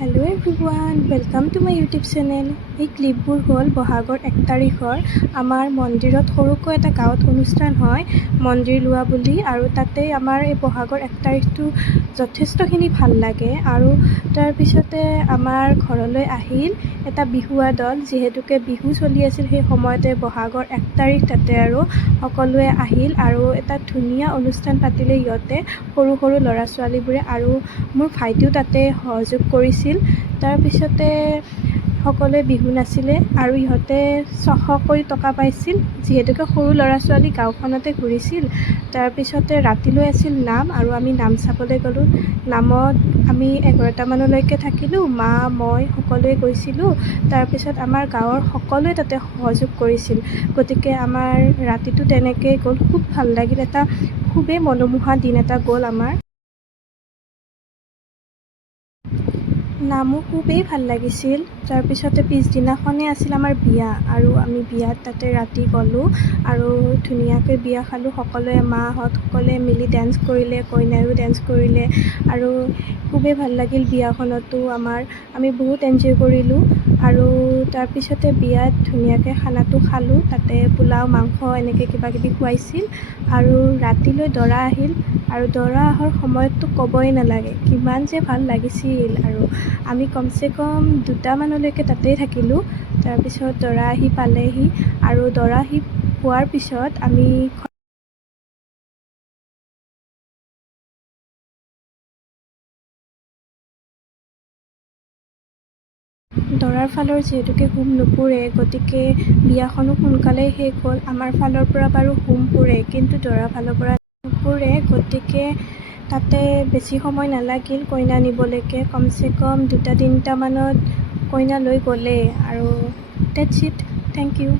Hello' everyone, welcome to my YouTube channel. এই ক্লিপবোৰ হ'ল বহাগৰ 1 তাৰিখৰ আমাৰ মন্দিৰত সৰুকৈ এটা গাঁৱত অনুষ্ঠান হয় মন্দিৰ লোৱা বুলি, আৰু তাতে আমাৰ এই বহাগৰ 1 তাৰিখটো যথেষ্টখিনি ভাল লাগে। আৰু তাৰপিছতে আমাৰ ঘৰলৈ আহিল এটা বিহুৱা দল, যিহেতুকে বিহু চলি আছিল সেই সময়তে বহাগৰ 1 তাৰিখ, তাতে আৰু সকলোৱে আহিল আৰু এটা ধুনীয়া অনুষ্ঠান পাতিলে ইহঁতে, সৰু সৰু ল'ৰা ছোৱালীবোৰে, আৰু মোৰ ভাইটিও তাতে সহযোগ কৰিছিল। তাৰপিছতে সকলোৱে বিহু নাচিলে আৰু ইহঁতে 600কৈ টকা পাইছিল, যিহেতুকে সৰু ল'ৰা ছোৱালী গাঁওখনতে ঘূৰিছিল। তাৰপিছতে ৰাতিলৈ আছিল নাম, আৰু আমি নাম চাবলৈ গ'লোঁ। নামত আমি 11টামানলৈকে থাকিলোঁ, মা মই সকলোৱে গৈছিলোঁ। তাৰপিছত আমাৰ গাঁৱৰ সকলোৱে তাতে সহযোগ কৰিছিল, গতিকে আমাৰ ৰাতিটো তেনেকৈয়ে গ'ল। খুব ভাল লাগিল, এটা খুবেই মনোমোহা দিন এটা গ'ল আমাৰ। নামো খুবেই ভাল লাগিছিল। তাৰপিছতে পিছদিনাখনেই আছিল আমাৰ বিয়া, আৰু আমি বিয়াত তাতে ৰাতি গ'লোঁ আৰু ধুনীয়াকৈ বিয়া খালোঁ। সকলোৱে মাহঁত সকলোৱে মিলি ডেন্স কৰিলে, কইনায়ো ডেন্স কৰিলে, আৰু খুবেই ভাল লাগিল বিয়াখনতো আমাৰ। আমি বহুত এনজয় কৰিলোঁ। আৰু তাৰপিছতে বিয়াত ধুনীয়াকৈ খানাটো খালোঁ, তাতে পোলাও মাংস এনেকৈ কিবা কিবি খুৱাইছিল। আৰু ৰাতিলৈ দৰা আহিল, আৰু দৰা অহাৰ সময়ততো ক'বই নালাগে, কিমান যে ভাল লাগিছিল। আৰু আমি কমচে কম 2টামানলৈকে তাতেই থাকিলোঁ। তাৰপিছত দৰা আহি পালেহি, আৰু দৰা আহি পোৱাৰ পিছত আমি দৰাৰ ফালৰ যিহেতুকে হোম নুপুৰে, গতিকে বিয়াখনো সোনকালেই শেষ হ'ল। আমাৰ ফালৰ পৰা বাৰু হোম পুৰে, কিন্তু দৰাৰ ফালৰ পৰা নুপুৰে, গতিকে তাতে বেছি সময় নালাগিল কইনা নিবলৈকে। কমচে কম 2টা-3টামানত কইনা লৈ গ'লেই, আৰু ডেটছ ইট। Thank U.